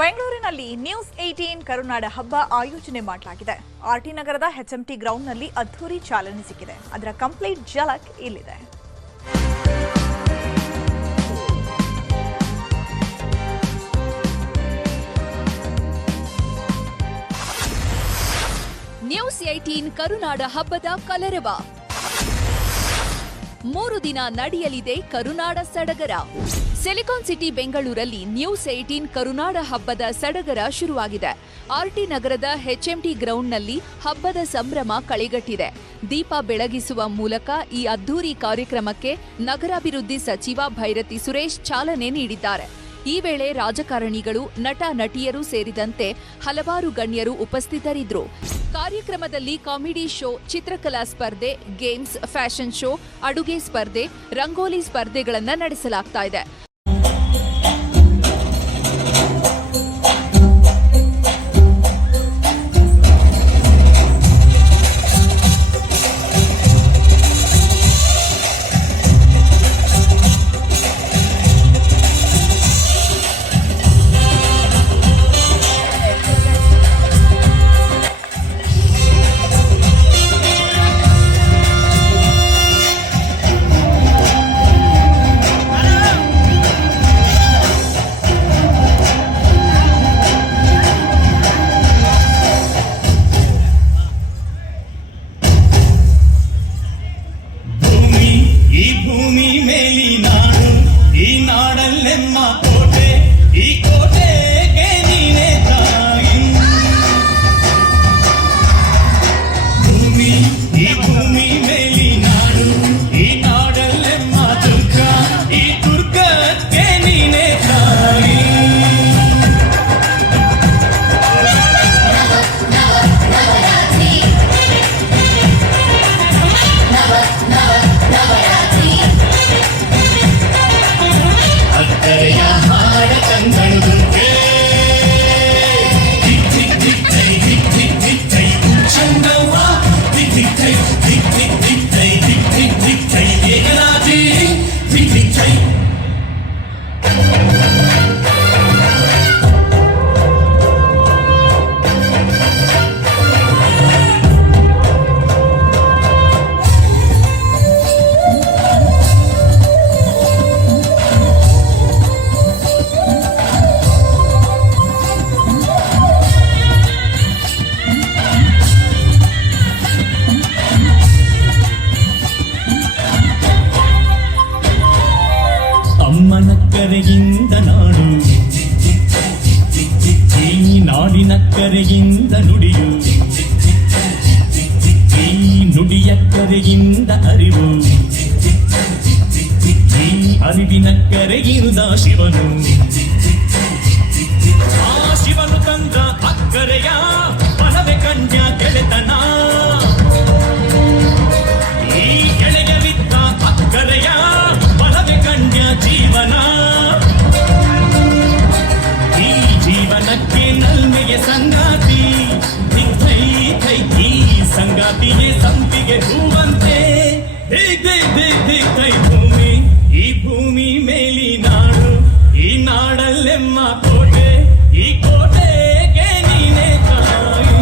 ಬೆಂಗಳೂರಿನಲ್ಲಿ ನ್ಯೂಸ್ 18 ಕರುನಾಡ ಹಬ್ಬ ಆಯೋಜನೆ ಮಾಡಲಾಗಿದೆ. ಆರ್ಟಿ ನಗರದ HMT ಗ್ರೌಂಡ್ನಲ್ಲಿ ಅದ್ಧೂರಿ ಚಾಲನೆ ಸಿಕ್ಕಿದೆ. ಅದರ ಕಂಪ್ಲೀಟ್ ಝಲಕ್ ಇಲ್ಲಿದೆ. ನ್ಯೂಸ್ 18 ಕರುನಾಡ ಹಬ್ಬದ ಕಲರವ 3 ದಿನ ನಡೆಯಲಿದೆ ಕರುನಾಡ ಸಡಗರ. ಸಿಲಿಕಾನ್ ಸಿಟಿ ಬೆಂಗಳೂರಲ್ಲಿ ನ್ಯೂಸ್ 18 ಕರುನಾಡ ಹಬ್ಬದ ಸಡಗರ ಶುರುವಾಗಿದೆ. ಆರ್ಟಿ ನಗರದ HMT ಗ್ರೌಂಡ್ನಲ್ಲಿ ಹಬ್ಬದ ಸಂಭ್ರಮ ಕಳೆಗಟ್ಟಿದೆ. ದೀಪ ಬೆಳಗಿಸುವ ಮೂಲಕ ಈ ಅದ್ಧೂರಿ ಕಾರ್ಯಕ್ರಮಕ್ಕೆ ನಗರಾಭಿವೃದ್ಧಿ ಸಚಿವ ಭೈರತಿ ಸುರೇಶ್ ಚಾಲನೆ ನೀಡಿದ್ದಾರೆ. ಈ ವೇಳೆ ರಾಜಕಾರಣಿಗಳು, ನಟ ನಟಿಯರು ಸೇರಿದಂತೆ ಹಲವಾರು ಗಣ್ಯರು ಉಪಸ್ಥಿತರಿದ್ದರು. ಕಾರ್ಯಕ್ರಮದಲ್ಲಿ ಕಾಮಿಡಿ ಶೋ, ಚಿತ್ರಕಲಾ ಸ್ಪರ್ಧೆ, ಗೇಮ್ಸ್, ಫ್ಯಾಷನ್ ಶೋ, ಅಡುಗೆ ಸ್ಪರ್ಧೆ, ರಂಗೋಲಿ ಸ್ಪರ್ಧೆಗಳನ್ನು ನಡೆಸಲಾಗ್ತಾ ಇದೆ. ಅಮ್ಮನಕ್ಕರೆಯಿಂದ ನಾಡು, ಈ ನಾಡಿನಕ್ಕರೆಯಿಂದ ನುಡಿಯು, ಈ ನುಡಿಯಕ್ಕರೆಯಿಂದ ಅರಿವು, ಈ ಅರಿವಿನಕ್ಕರೆಗಿರುದ ಶಿವನು. ಆ ಶಿವನು ತಂದ ಅಕ್ಕರೆಯ ಬಲವೆ ಕನ್ಯ ಗೆಳೆತನ, ಈ ಗೆಳೆಯವಿದ್ದ ಅಕ್ಕರೆಯ ಕನ್ಯ ಜೀವನ. ಈ ಜೀವನಕ್ಕೆ ನಲ್ಮೆಯ ಸಂಗಾತಿ, ದಿಗ್ಧೈ ಥೈ ಈ ಸಂಗಾತಿಗೆ ಸಂಪಿಗೆ ಹೂವಂತೆ. ದಿಗ್ಧೈ ಭೂಮಿ, ಈ ಭೂಮಿ ಮೇಲಿ ನಾಡು, ಈ ನಾಡಲ್ಲೆಮ್ಮ ಕೋಟೆ, ಈ ಕೋಟೆಗೆ ನೀನೇ ತಾಯಿ.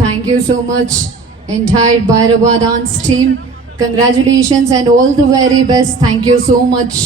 Thank you so much, entire Bhairava dance team. Congratulations and all the very best. Thank you so much.